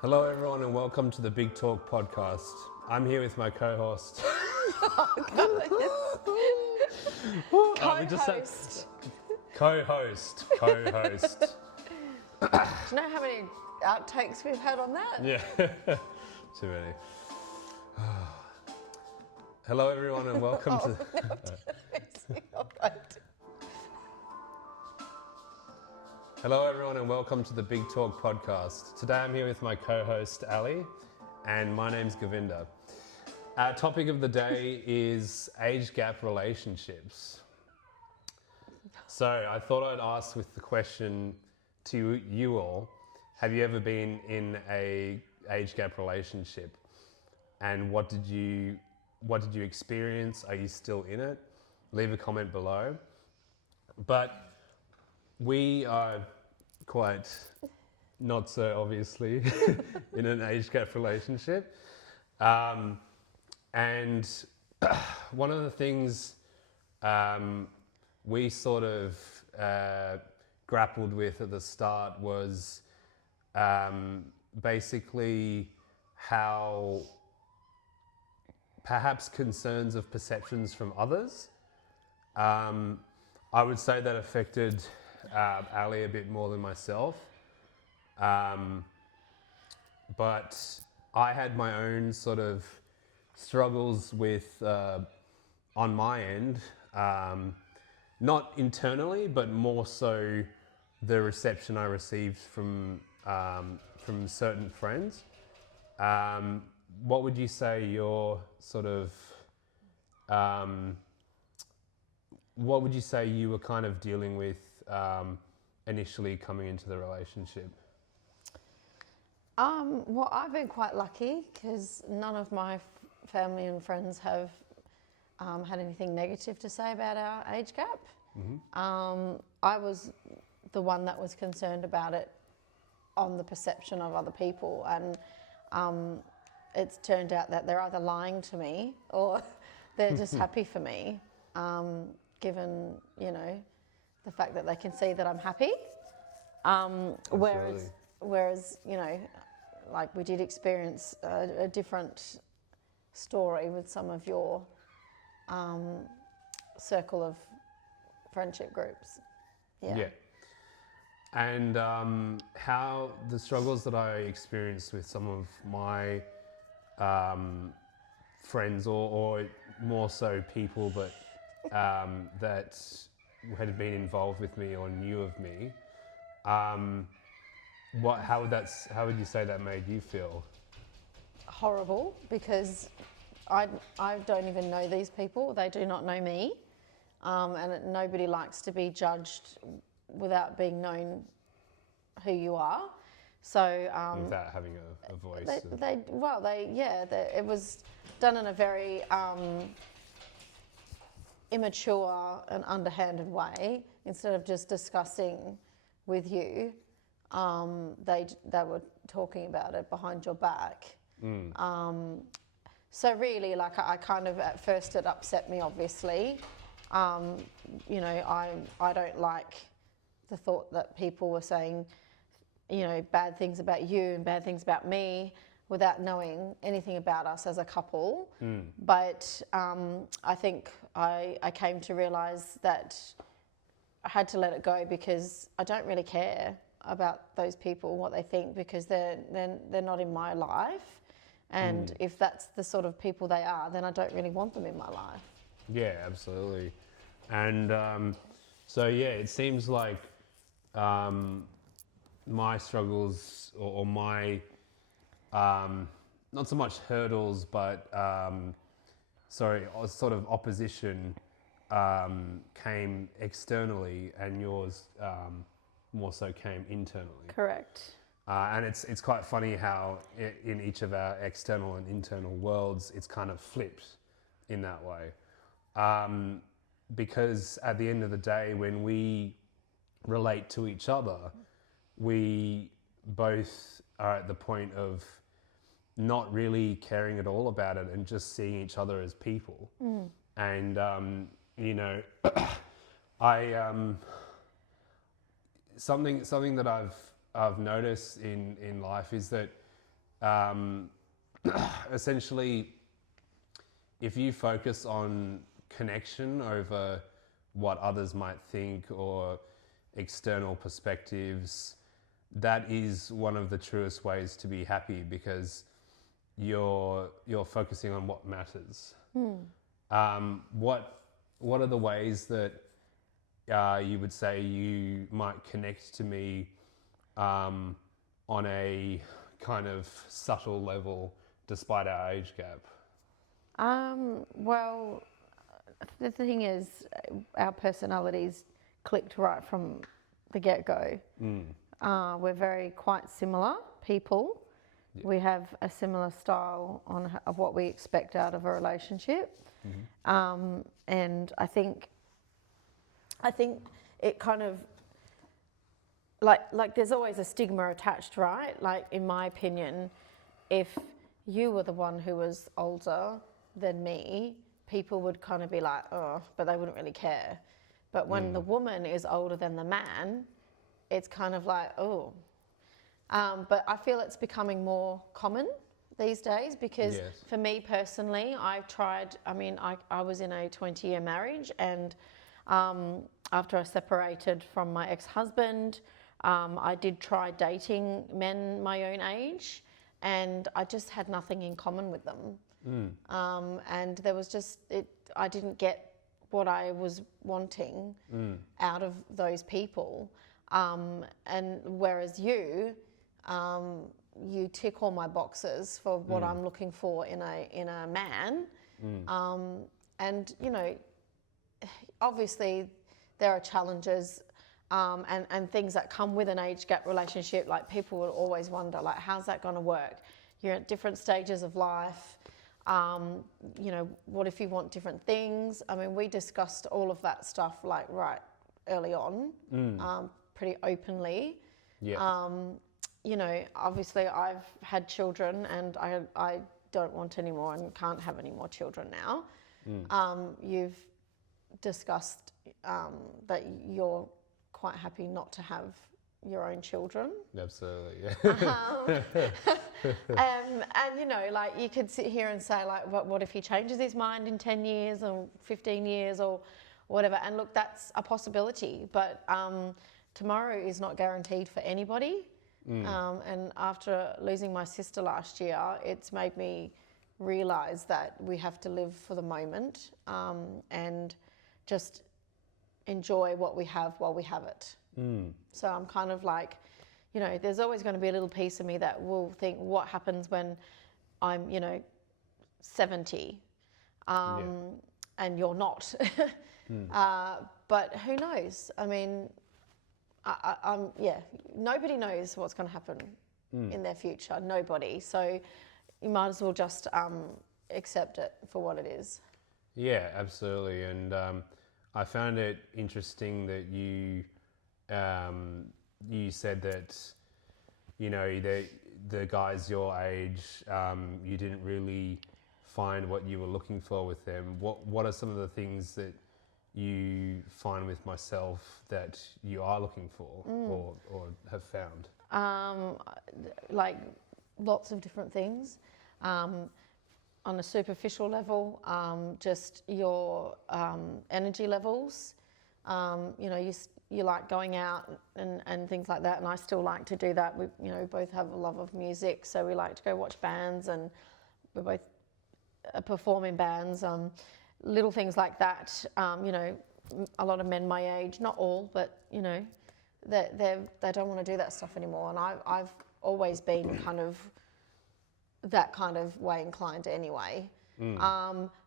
Hello everyone and welcome to the Big Talk podcast. I'm here with my co-host. Co-host. Co-host. Do you know how many outtakes we've had on that? Yeah, too many. Hello everyone and welcome to... Hello everyone and welcome to the Big Talk podcast. Today I'm here with my co-host Ali and my name's Govinda. Our topic of the day is age gap relationships. So I thought I'd ask with the question to you all, have you ever been in a age gap relationship? And what did you experience? Are you still in it? Leave a comment below. But we are quite not so obviously in an age gap relationship. And one of the things we sort of grappled with at the start was basically how perhaps concerns of perceptions from others. I would say that affected Ali a bit more than myself. But I had my own sort of struggles with, on my end, not internally, but more so the reception I received from certain friends. What would you say your sort of, what would you say you were kind of dealing with initially coming into the relationship? Well, I've been quite lucky because none of my family and friends have had anything negative to say about our age gap. Mm-hmm. I was the one that was concerned about it on the perception of other people, and it's turned out that they're either lying to me or they're just happy for me, given, you know, the fact that they can see that I'm happy. Whereas, you know, like we did experience a different story with some of your circle of friendship groups. Yeah. And how the struggles that I experienced with some of my friends or more so people that had been involved with me or knew of me, how would you say that made you feel? Horrible, because I don't even know these people. They do not know me, and nobody likes to be judged without being known who you are. So without having a voice. It was done in a very immature and underhanded way. Instead of just discussing with you, they were talking about it behind your back. So really, like, I kind of, at first it upset me, obviously. You know, I don't like the thought that people were saying, you know, bad things about you and bad things about me without knowing anything about us as a couple. But I think I came to realise that I had to let it go, because I don't really care about those people, what they think, because they're not in my life. And if that's the sort of people they are, then I don't really want them in my life. Yeah, absolutely. And so, yeah, it seems like my struggles or my, not so much hurdles, but sort of opposition came externally, and yours more so came internally. Correct. And it's quite funny how in each of our external and internal worlds, it's kind of flipped in that way. Because at the end of the day, when we relate to each other, we both are at the point of not really caring at all about it and just seeing each other as people. And you know, I something that I've noticed in life is that essentially, if you focus on connection over what others might think or external perspectives, that is one of the truest ways to be happy, because you're focusing on what matters. What are the ways that you would say you might connect to me on a kind of subtle level, despite our age gap? Well, the thing is, our personalities clicked right from the get-go. We're very quite similar people. Yeah. We have a similar style of what we expect out of a relationship. And I think it kind of like there's always a stigma attached, right? Like, in my opinion, if you were the one who was older than me, people would kind of be like, oh, but they wouldn't really care. But when the woman is older than the man, it's kind of like, oh. But I feel it's becoming more common these days, because for me personally, I was in a 20-year marriage, and after I separated from my ex-husband, I did try dating men my own age, and I just had nothing in common with them. And there was I didn't get what I was wanting out of those people. And whereas you tick all my boxes for what I'm looking for in a man. And, you know, obviously there are challenges and things that come with an age gap relationship. Like, people will always wonder, like, how's that going to work? You're at different stages of life. You know, what if you want different things? I mean, we discussed all of that stuff like right early on, pretty openly. Yeah. You know, obviously I've had children, and I don't want any more and can't have any more children now. You've discussed that you're quite happy not to have your own children. Absolutely, yeah. And you know, like, you could sit here and say, like, what if he changes his mind in 10 years or 15 years or whatever? And look, that's a possibility, but tomorrow is not guaranteed for anybody. And after losing my sister last year, it's made me realise that we have to live for the moment, and just enjoy what we have while we have it. So I'm kind of like, you know, there's always going to be a little piece of me that will think, what happens when I'm, you know, 70, and you're not. But who knows? I mean, nobody knows what's going to happen in their future. Nobody. So you might as well just accept it for what it is. Yeah, absolutely. And I found it interesting that you said that, you know, the guys your age, you didn't really find what you were looking for with them. What are some of the things that you find with myself that you are looking for or have found? Like, lots of different things. On a superficial level, just your energy levels. You know, you like going out and things like that, and I still like to do that. We, you know, both have a love of music, so we like to go watch bands, and we both perform in bands. Little things like that. You know, a lot of men my age, not all, but, you know, they don't want to do that stuff anymore, and I've always been kind of that kind of way inclined anyway.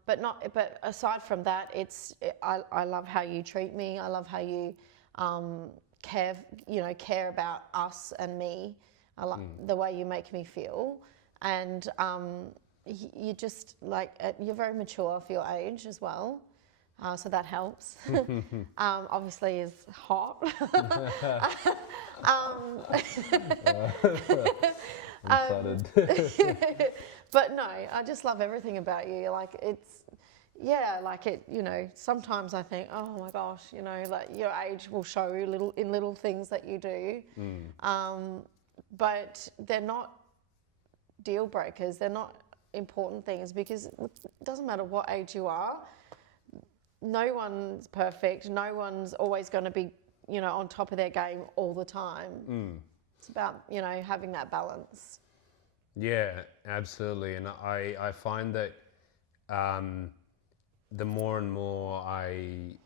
But aside from that, I love how you treat me. I love how you care about us and me. I love the way you make me feel, and you just like, you're very mature for your age as well. So that helps. Obviously is hot. I'm excited. But no, I just love everything about you. Like, yeah, like it, you know, sometimes I think, oh my gosh, you know, like your age will show little things that you do. But they're not deal breakers. They're not important things because it doesn't matter what age you are. No one's perfect. No one's always going to be, you know, on top of their game all the time. It's about, you know, having that balance. Yeah, absolutely. And I find that the more and more I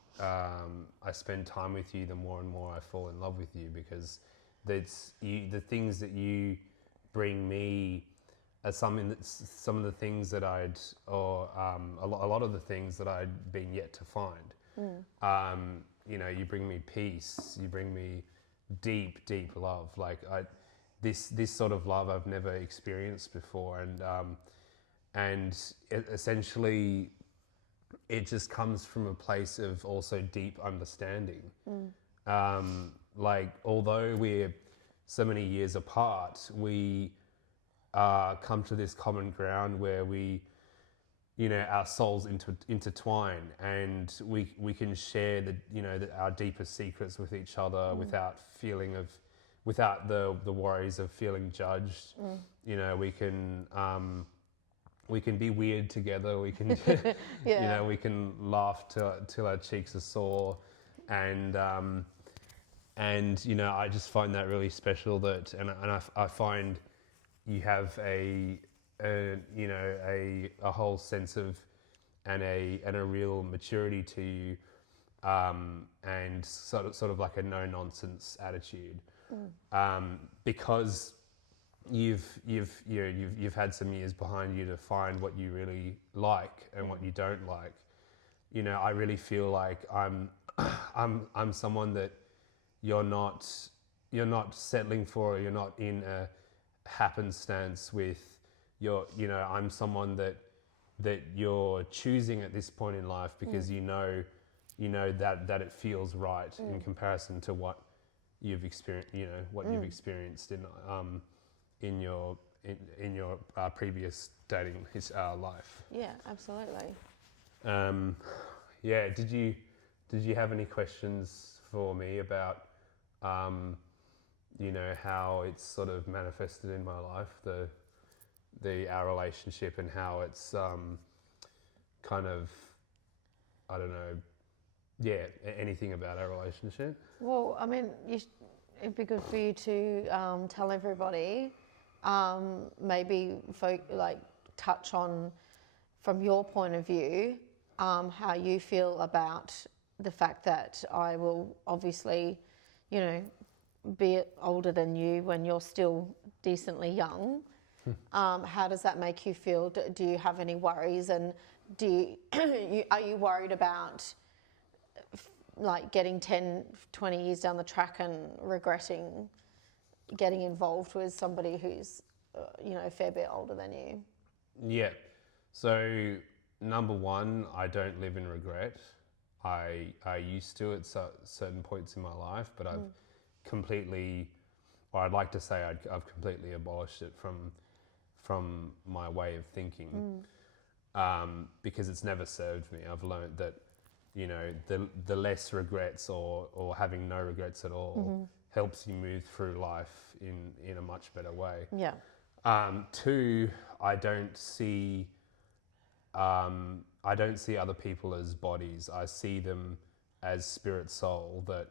spend time with you, the more and more I fall in love with you, because the things that you bring me are some of the things that a lot of the things that I'd been yet to find. You know, you bring me peace, you bring me deep, deep love. Like this sort of love I've never experienced before, and essentially it just comes from a place of also deep understanding. Like, although we're so many years apart, we come to this common ground where we, you know, our souls intertwine, and we can share our deepest secrets with each other without the worries of feeling judged. You know, we can be weird together. We can, Yeah. you know, we can laugh till our cheeks are sore, and you know, I just find that really special. And I find you have a whole sense of and a real maturity to you, and sort of like a no nonsense attitude, because you've had some years behind you to find what you really like and what you don't like. You know, I really feel like I'm someone that you're not settling for. You're not in a happenstance with I'm someone that you're choosing at this point in life because you know that it feels right in comparison to what you've experienced, you've experienced in your previous dating life. Yeah, absolutely. Yeah, did you have any questions for me about how it's sort of manifested in my life, our relationship, and how it's kind of, I don't know, yeah, anything about our relationship? Well, I mean, it'd be good for you to tell everybody, maybe touch on, from your point of view, how you feel about the fact that I will obviously, you know, be older than you when you're still decently young. How does that make you feel? Do you have any worries? And are you worried about like getting 10, 20 years down the track and regretting getting involved with somebody who's, a fair bit older than you? Yeah. So, number one, I don't live in regret. I used to at certain points in my life, but I've I'd like to say I've completely abolished it from my way of thinking, because it's never served me. I've learned that, the less regrets or having no regrets at all helps you move through life in a much better way. Yeah. Two, I don't see other people as bodies. I see them as spirit soul that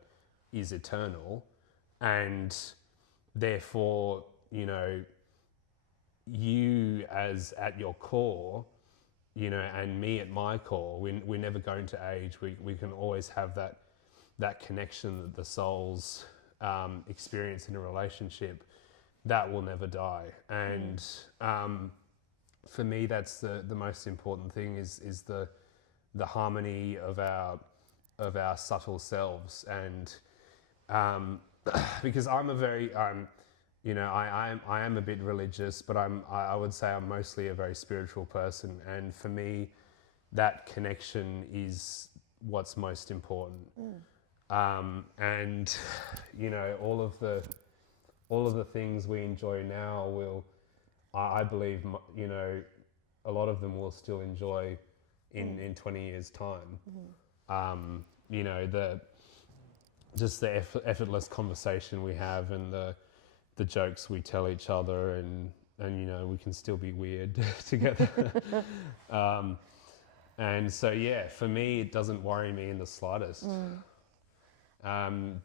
is eternal, and therefore, you as at your core, and me at my core, we're never going to age. We can always have that connection that the souls experience in a relationship that will never die. And for me, that's the most important thing is the harmony of our subtle selves. And because I'm a very I am a bit religious, but I would say I'm mostly a very spiritual person, and for me, that connection is what's most important. And all of the things we enjoy now I believe a lot of them we'll still enjoy in 20 years' time. You know, the effortless conversation we have and the jokes we tell each other, and you know, we can still be weird together. And so, yeah, for me, it doesn't worry me in the slightest.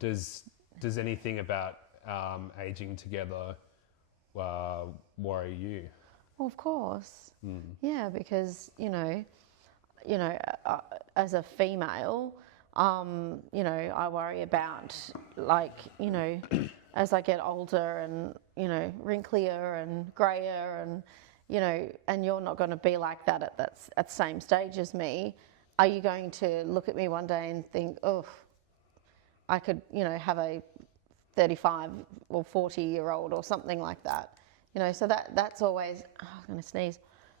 Does anything about aging together worry you? Well, of course. Yeah, because as a female, you know, I worry about, like, you know, as I get older and, you know, wrinklier and greyer, and, you know, and you're not going to be like that at the same stage as me. Are you going to look at me one day and think, oh, I could, you know, have a 35 or 40-year-old or something like that? You know, so that's always, I'm going to sneeze.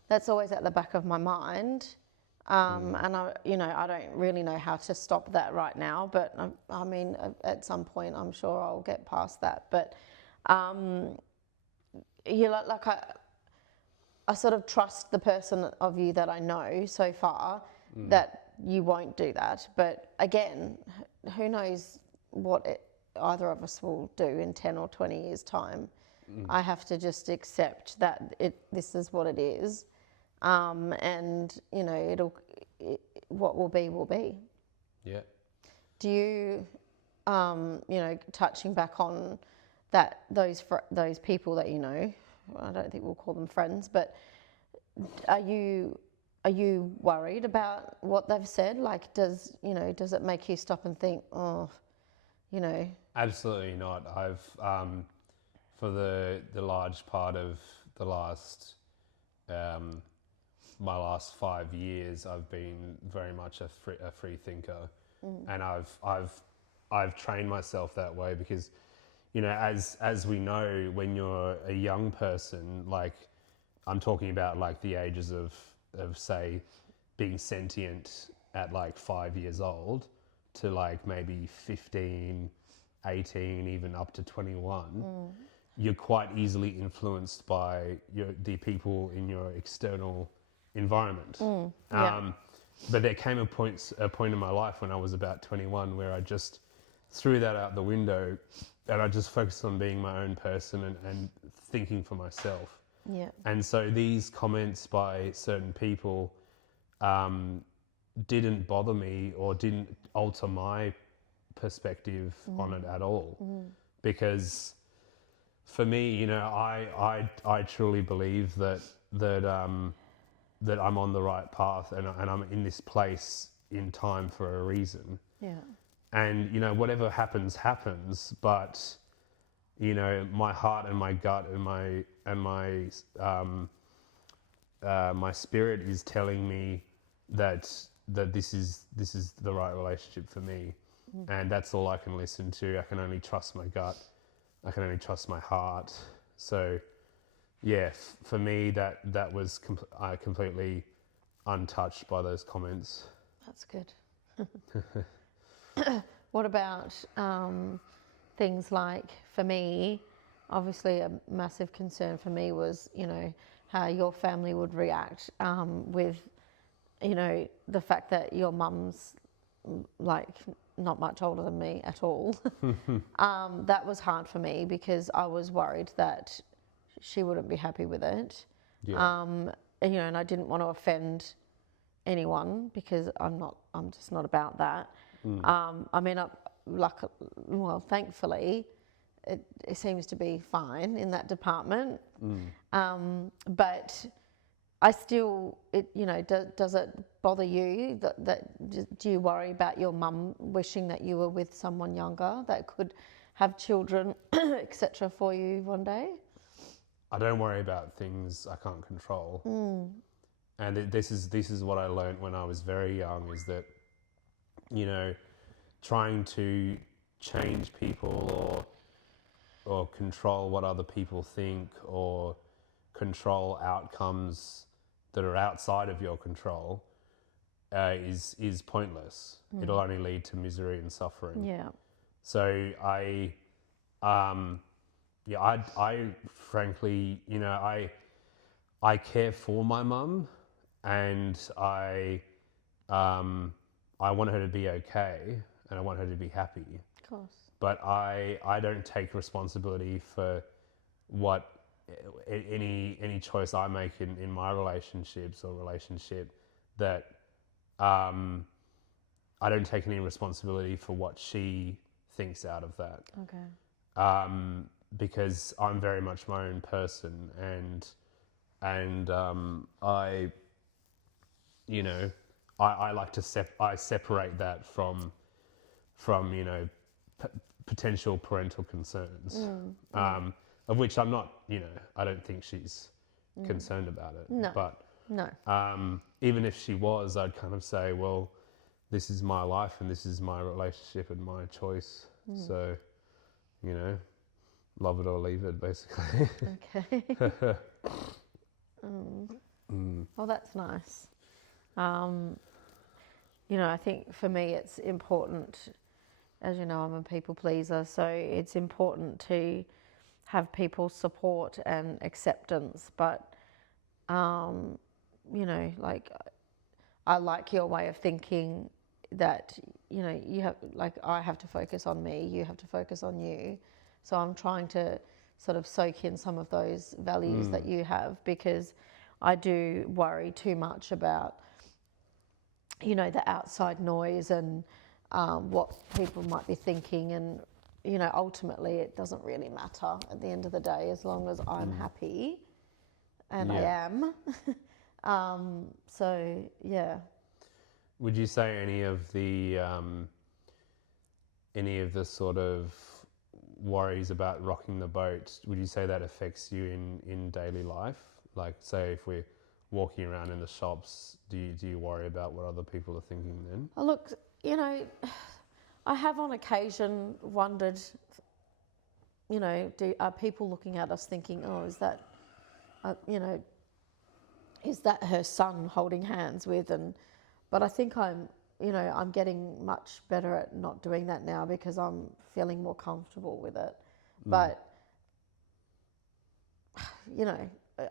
That's always at the back of my mind. And I don't really know how to stop that right now, but I mean, at some point, I'm sure I'll get past that. But I sort of trust the person of you that I know so far that you won't do that. But again, who knows what either of us will do in 10 or 20 years' time. I have to just accept that this is what it is. And, you know, what will be, will be. Yeah. Do you, you know, touching back on those people that you know, I don't think we'll call them friends, but are you worried about what they've said? Like, does it make you stop and think, oh, you know? Absolutely not. I've, for the large part of the last, my last 5 years, I've been very much a free thinker, and I've trained myself that way because, you know, as we know, when you're a young person, like, I'm talking about like the ages of say being sentient at like 5 years old to like maybe 15, 18, even up to 21, you're quite easily influenced by the people in your external environment. But there came a point in my life when I was about 21 where I just threw that out the window and I just focused on being my own person and thinking for myself. Yeah. And so these comments by certain people didn't bother me or didn't alter my perspective on it at all. Because for me, you know, I truly believe that I'm on the right path and I'm in this place in time for a reason. Yeah. And, you know, whatever happens, but, you know, my heart and my gut and my spirit is telling me that this is the right relationship for me. And that's all I can listen to. I can only trust my gut. I can only trust my heart. So, yeah, for me, that was completely untouched by those comments. That's good. What about things like, for me, obviously a massive concern for me was, you know, how your family would react with, you know, the fact that your mum's like not much older than me at all. That was hard for me because I was worried that she wouldn't be happy with it. Yeah. And, you know, and I didn't want to offend anyone because I'm just not about that. I mean, thankfully, it seems to be fine in that department. But I still, you know, does it bother you do you worry about your mum wishing that you were with someone younger that could have children, etc. for you one day? I don't worry about things I can't control. And this is what I learned when I was very young, is that, you know, trying to change people or control what other people think or control outcomes that are outside of your control is pointless. It'll only lead to misery and suffering. Yeah. So I frankly, you know, I care for my mum, and I I want her to be okay and I want her to be happy. Of course. But I don't take responsibility for what any choice I make in my relationships or relationship, that I don't take any responsibility for what she thinks out of that. Okay. Because I'm very much my own person, and I, you know, I like to separate that from potential parental concerns, of which I'm not, I don't think she's concerned about it. No. But No. even if she was, I'd kind of say, well, this is my life and this is my relationship and my choice. So, love it or leave it, basically. Okay. Well, that's nice. I think for me it's important, as you know, I'm a people pleaser, so it's important to have people's support and acceptance. But, like, I like your way of thinking that, you have, like, I have to focus on me, you have to focus on you. So I'm trying to sort of soak in some of those values that you have, because I do worry too much about, the outside noise and what people might be thinking. And, ultimately it doesn't really matter at the end of the day, as long as I'm happy, and I am. So, yeah. Would you say any of the sort of worries about rocking the boat, would you say that affects you in daily life? Like, say if we're walking around in the shops, do you worry about what other people are thinking then? Oh, look, I have on occasion wondered, are people looking at us thinking, oh, is that her son holding hands with? But I think I'm getting much better at not doing that now, because I'm feeling more comfortable with it. But,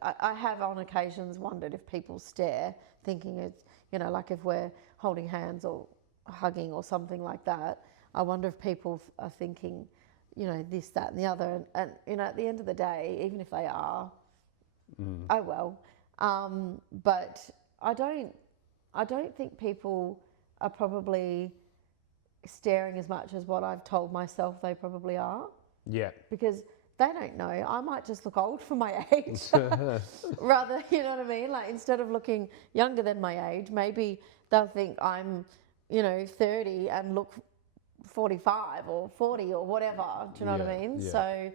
I have on occasions wondered if people stare, thinking it's, like if we're holding hands or hugging or something like that, I wonder if people are thinking, this, that and the other. And at the end of the day, even if they are, oh well. But I don't think people are probably staring as much as what I've told myself they probably are. Yeah. Because they don't know. I might just look old for my age. Rather, you know what I mean? Like, instead of looking younger than my age, maybe they'll think I'm, 30 and look 45 or 40 or whatever. Do you know what I mean? Yeah. So,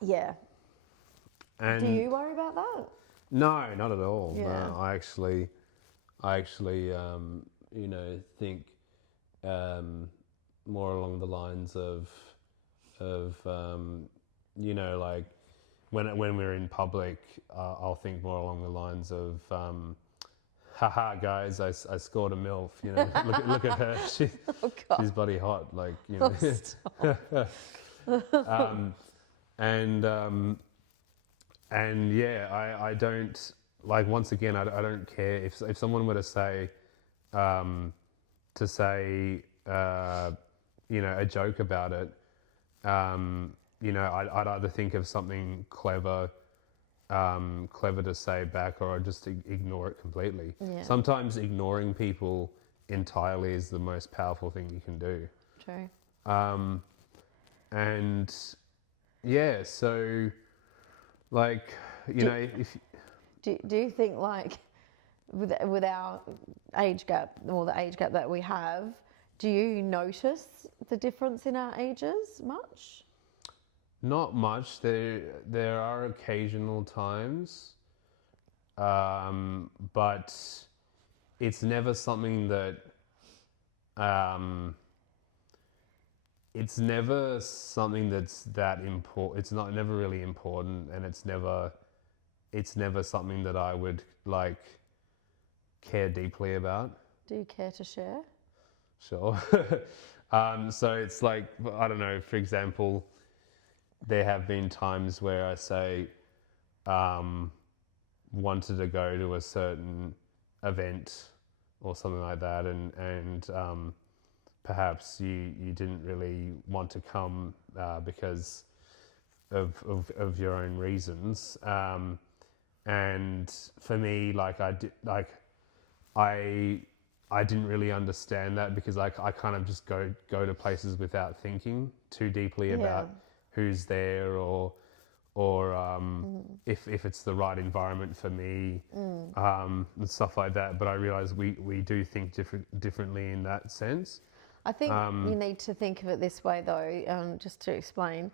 yeah. And do you worry about that? No, not at all. Yeah. No, I actually, think more along the lines of like when we're in public, I'll think more along the lines of, haha, guys, I scored a MILF. Look at her. She's bloody hot. Like, And yeah, I don't, like, once again, I don't care if someone were to say, a joke about it. I'd either think of something clever to say back, or I'd just ignore it completely. Yeah. Sometimes ignoring people entirely is the most powerful thing you can do. True. And yeah, so, like, if Do you think, like, with our age gap, or the age gap that we have, do you notice the difference in our ages much? Not much. There are occasional times, but it's never something that it's never something that's that important. It's never really important, and it's never something that I would, like, care deeply about. Do you care to share? Sure. So it's like, I don't know, for example, there have been times where I say, wanted to go to a certain event or something like that, and perhaps you didn't really want to come because of your own reasons. And for me, like I didn't really understand that because I kind of just go to places without thinking too deeply about who's there or if it's the right environment for me and stuff like that. But I realise we do think differently in that sense. I think you need to think of it this way, though, just to explain.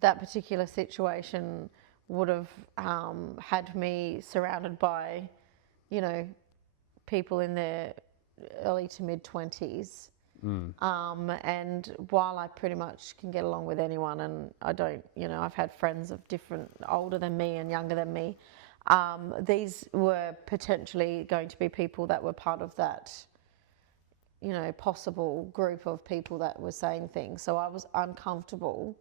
That particular situation would have had me surrounded by, you know, people in their early to mid 20s. And while I pretty much can get along with anyone, and I don't, you know, I've had friends of different, older than me and younger than me, these were potentially going to be people that were part of that, you know, possible group of people that were saying things. So I was uncomfortable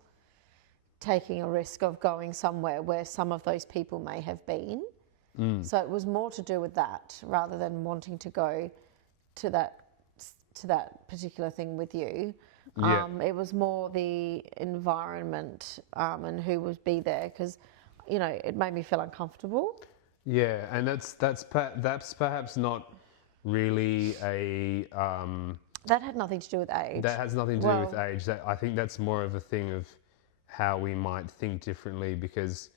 taking a risk of going somewhere where some of those people may have been. So it was more to do with that rather than wanting to go to that particular thing with you. It was more the environment and who would be there, because, you know, it made me feel uncomfortable. Yeah, and that's perhaps not really a That had nothing to do with age. that has nothing to do with age. I think that's more of a thing of how we might think differently, because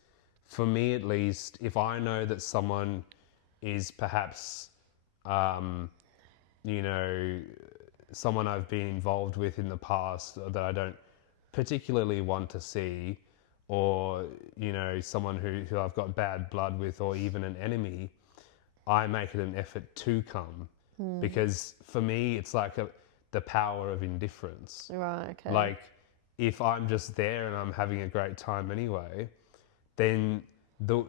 for me at least, if I know that someone is perhaps you know, someone I've been involved with in the past that I don't particularly want to see, or, you know, someone who I've got bad blood with, or even an enemy, I make it an effort to come. Because for me, it's like the power of indifference. Right, okay. Like, if I'm just there and I'm having a great time anyway, then the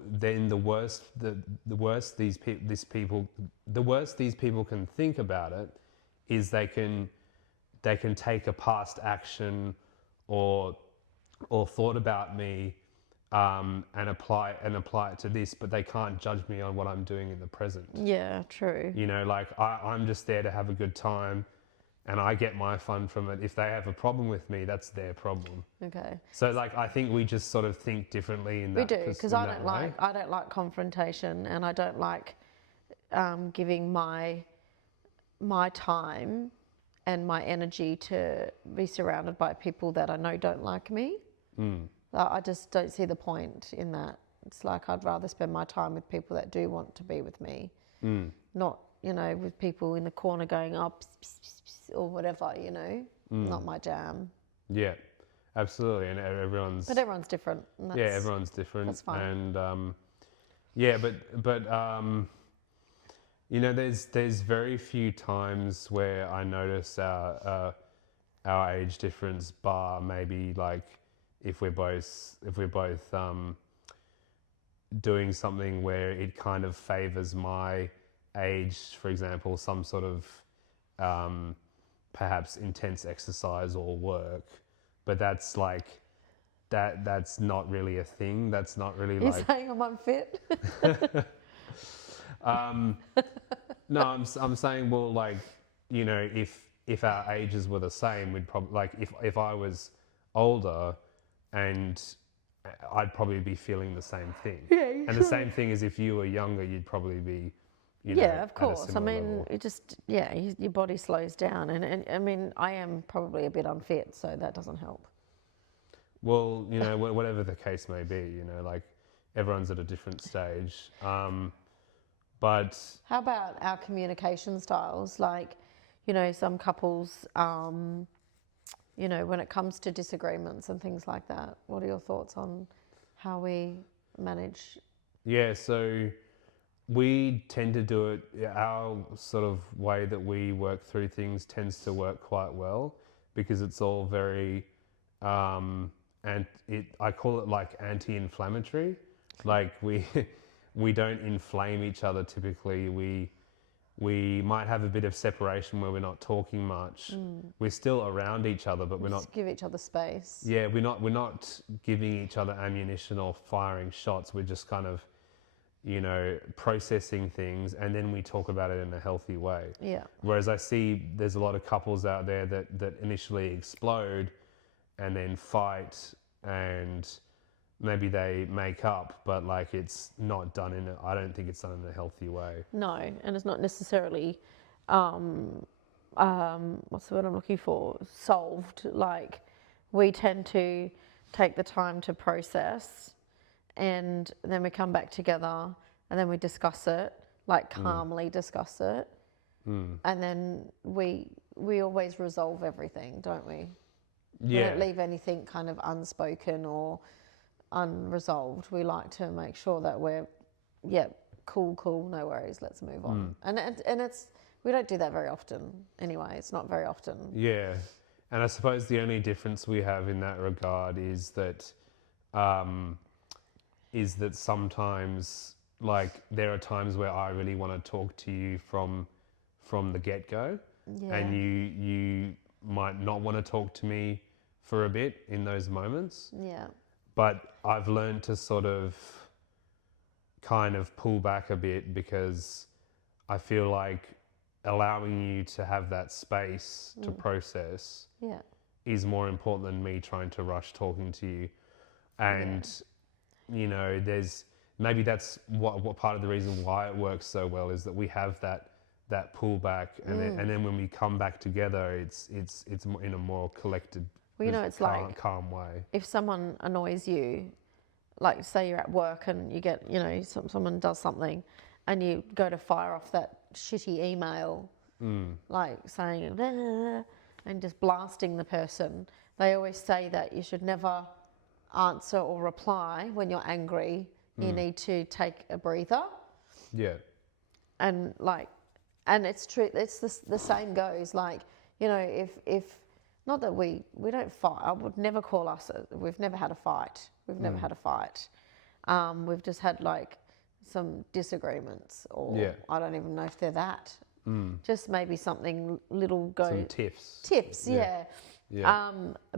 worst these people can think about it is they can take a past action or thought about me and apply it to this, but they can't judge me on what I'm doing in the present. Yeah, true. You know, like I'm just there to have a good time, and I get my fun from it. If they have a problem with me, that's their problem. Okay. So, like, I think we just sort of think differently in that. We do, because I don't like confrontation, and I don't like giving my time and my energy to be surrounded by people that I know don't like me. I just don't see the point in that. It's like I'd rather spend my time with people that do want to be with me, not, you know, with people in the corner going, oh, pss, pss, pss, pss, or whatever, you know. Not my jam. Yeah, absolutely. And everyone's different. And everyone's different. That's fine. And but you know, there's very few times where I notice our age difference, bar maybe like if we're both doing something where it kind of favors my age, for example, some sort of perhaps intense exercise or work, but that's like that's not really a thing. That's not really You're like saying I'm unfit? no, I'm saying, well, like, you know, if our ages were the same, we'd probably, like, if I was older, and I'd probably be feeling the same thing. Yeah, and the same thing as if you were younger, you'd probably be, you know, yeah, of course. At a similar level. It just, your body slows down, and I mean, I am probably a bit unfit, so that doesn't help. Well, you know, whatever the case may be, you know, like, everyone's at a different stage. But how about our communication styles? Like, you know, some couples, you know, when it comes to disagreements and things like that, what are your thoughts on how we manage? Yeah, so we tend to do it, our sort of way that we work through things tends to work quite well, because it's all very, and I call it like anti-inflammatory. Like we don't inflame each other typically. We might have a bit of separation where we're not talking much. We're still around each other, but we're not. Just give each other space. Yeah, we're not giving each other ammunition or firing shots. We're just kind of processing things, and then we talk about it in a healthy way. Yeah. Whereas I see there's a lot of couples out there that initially explode and then fight, and maybe they make up, but like it's not done I don't think it's done in a healthy way. No, and it's not necessarily, what's the word I'm looking for? Solved. Like, we tend to take the time to process, and then we come back together, and then we discuss it, like calmly discuss it, and then we always resolve everything, don't we? Yeah. We don't leave anything kind of unspoken or unresolved. We like to make sure that we're, cool, no worries, let's move on. And it's we don't do that very often anyway. It's not very often. Yeah, and I suppose the only difference we have in that regard is that sometimes, like, there are times where I really want to talk to you from the get-go, and you might not want to talk to me for a bit in those moments. Yeah. But I've learned to sort of kind of pull back a bit, because I feel like allowing you to have that space to process is more important than me trying to rush talking to you. And, there's maybe that's what part of the reason why it works so well is that we have that pullback, and then when we come back together, it's in a more collected, it's like calm way. if someone annoys you, like say you're at work and you get, someone does something, and you go to fire off that shitty email, like saying blah, blah, blah, and just blasting the person. They always say that you should never answer or reply when you're angry. You need to take a breather. Yeah. And it's true. It's the same goes. Like, if not that we don't fight. I would never call us. We've never had a fight. We've never had a fight. We've just had like some disagreements, or I don't even know if they're that. Just maybe something little go. Some tiffs. Tips, yeah. Yeah.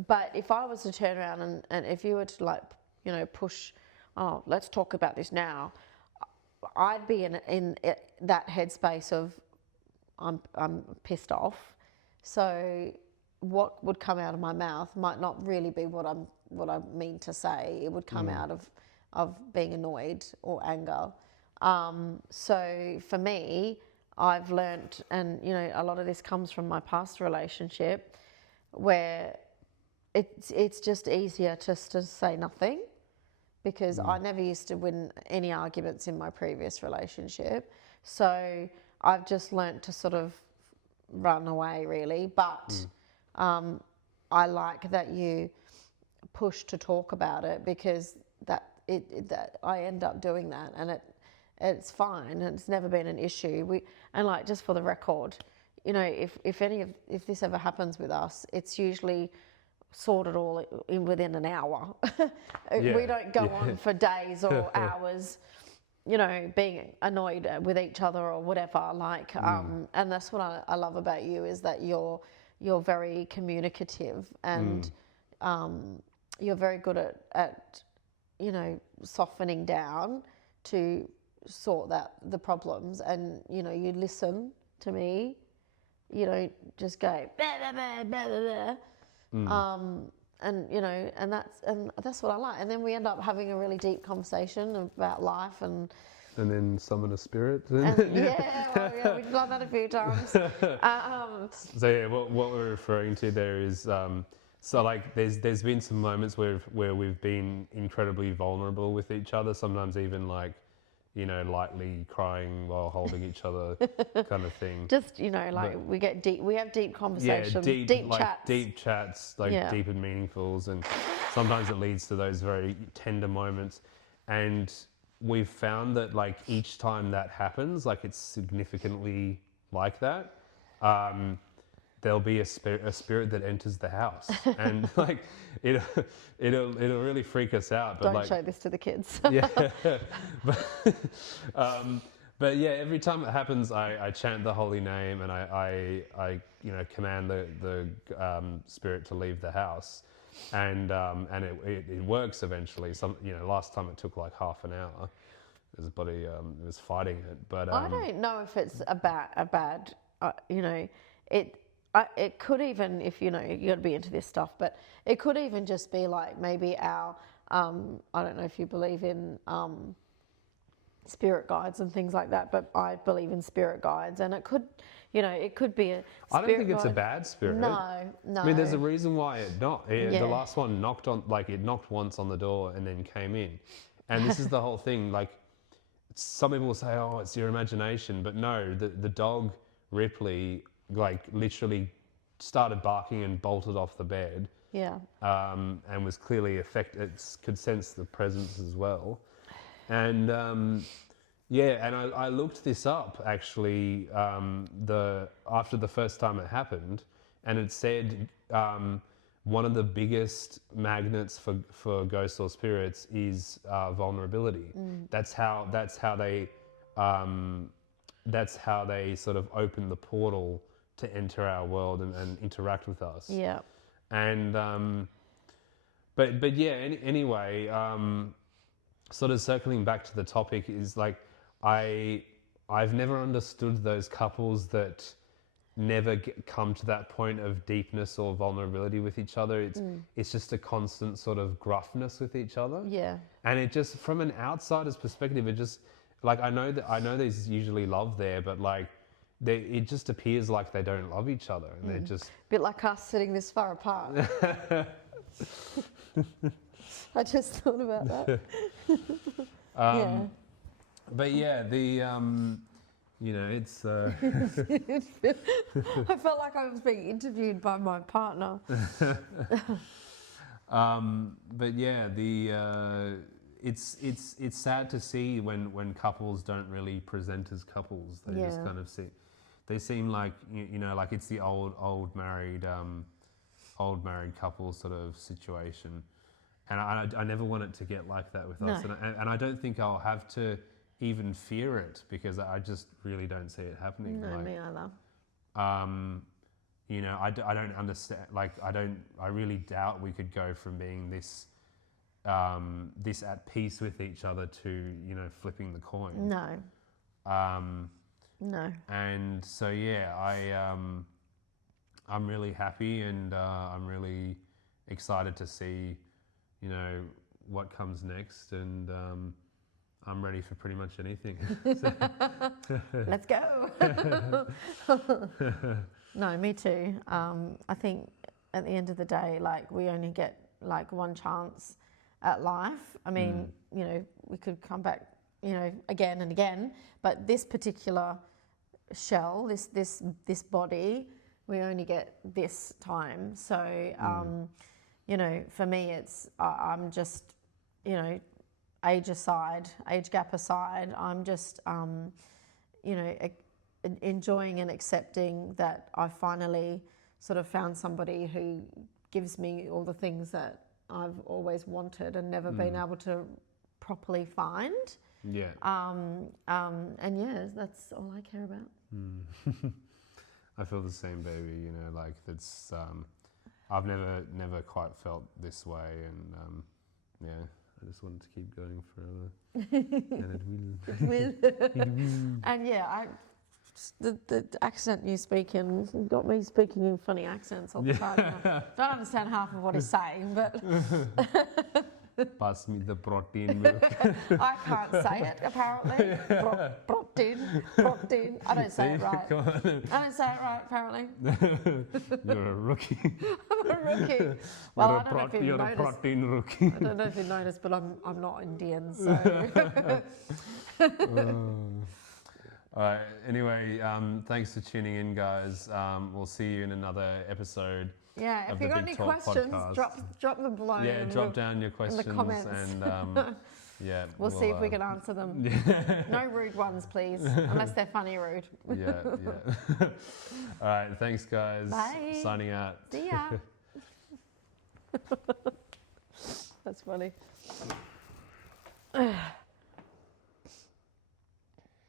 But if I was to turn around and if you were to push, oh, let's talk about this now, I'd be in that headspace of I'm pissed off. So what would come out of my mouth might not really be what I mean to say. It would come out of being annoyed or anger. So for me, I've learnt, and a lot of this comes from my past relationship, where it's just easier just to say nothing, because I never used to win any arguments in my previous relationship. So I've just learnt to sort of run away, really. But I like that you push to talk about it, because that I end up doing that, and it's fine. It's never been an issue. And like, just for the record, if this ever happens with us, it's usually sorted all within an hour. We don't go on for days or hours, being annoyed with each other or whatever. Like, and that's what I love about you, is that you're very communicative, and you're very good at softening down to sort out the problems, and you listen to me. You don't just go blah, blah, blah, blah, blah. And that's what I like. And then we end up having a really deep conversation about life, and then summon a spirit. we've done that a few times. So yeah, what we're referring to there is so like there's been some moments where we've been incredibly vulnerable with each other. Sometimes even like lightly crying while holding each other, kind of thing. Just we get deep. We have deep conversations, deep chats, deep and meaningfuls, and sometimes it leads to those very tender moments. And we've found that like each time that happens, like it's significantly like that. There'll be a spirit that enters the house, and like it'll really freak us out. But don't show this to the kids. Yeah, but yeah, every time it happens, I chant the holy name, and I command the spirit to leave the house, and it works eventually. Last time it took like half an hour. his body was fighting it. But I don't know if it's a bad. You know, it could even, if you know, you got to be into this stuff, but it could even just be like maybe our. I don't know if you believe in spirit guides and things like that, but I believe in spirit guides, and it could, you know, it could be a spirit I don't think it's a guide. bad spirit. No. I mean, there's a reason why it knocked. Yeah. The last one knocked on, like it knocked once on the door and then came in. And this is the whole thing. Like, some people will say, "Oh, it's your imagination," but no, the dog Ripley, like, literally started barking and bolted off the bed. Yeah. And was clearly affected. Could sense the presence as well. And yeah, and I looked this up actually after the first time it happened, and it said one of the biggest magnets for ghosts or spirits is vulnerability. That's how they sort of open the portal to enter our world and interact with us. Yeah. And but yeah. Anyway. Sort of circling back to the topic is like, I've never understood those couples that never come to that point of deepness or vulnerability with each other. It's just a constant sort of gruffness with each other. Yeah. And it just, from an outsider's perspective, it just, like, I know there's usually love there, but like, it just appears like they don't love each other, and they're just A bit like us sitting this far apart. I just thought about that. Yeah. But yeah, you know, it's. I felt like I was being interviewed by my partner. But yeah, it's sad to see when couples don't really present as couples. They just kind of they seem like you know, like it's the old married couple sort of situation. And I never want it to get like that with us. And I don't think I'll have to even fear it, because I just really don't see it happening. No, like, me either. You know, I don't understand. Like, I really doubt we could go from being this at peace with each other to, you know, flipping the coin. No. No. And so, yeah, I'm really happy, and I'm really excited to see, you know, what comes next, and I'm ready for pretty much anything. Let's go. No, me too. I think at the end of the day, like, we only get like one chance at life. I mean, you know, we could come back, you know, again and again, but this particular shell, this body, we only get this time. So, you know, for me, it's, I'm just, you know, age gap aside, I'm just, you know, enjoying and accepting that I finally sort of found somebody who gives me all the things that I've always wanted and never been able to properly find. Yeah. And yeah, that's all I care about. I feel the same, baby. You know, like, that's. I've never quite felt this way, and yeah, I just wanted to keep going forever. And it will. And yeah, the accent you speak in got me speaking in funny accents all the time. I don't understand half of what he's saying, but Pass me the protein milk. I can't say it apparently. Protein. I don't say it right. Come on. I don't say it right apparently. You're a rookie. I'm a rookie. Well, I don't know if you You're a noticed. protein rookie. I don't know if you noticed, but I'm not Indian, so. All right. Anyway, thanks for tuning in, guys. We'll see you in another episode. Yeah, if of you the got Big any Talk questions, podcast. drop them below. Yeah, drop down your questions, comments. and yeah, We'll see if we can answer them. No rude ones, please, unless they're funny rude. Yeah. All right. Thanks, guys. Bye. Signing out. See ya. That's funny.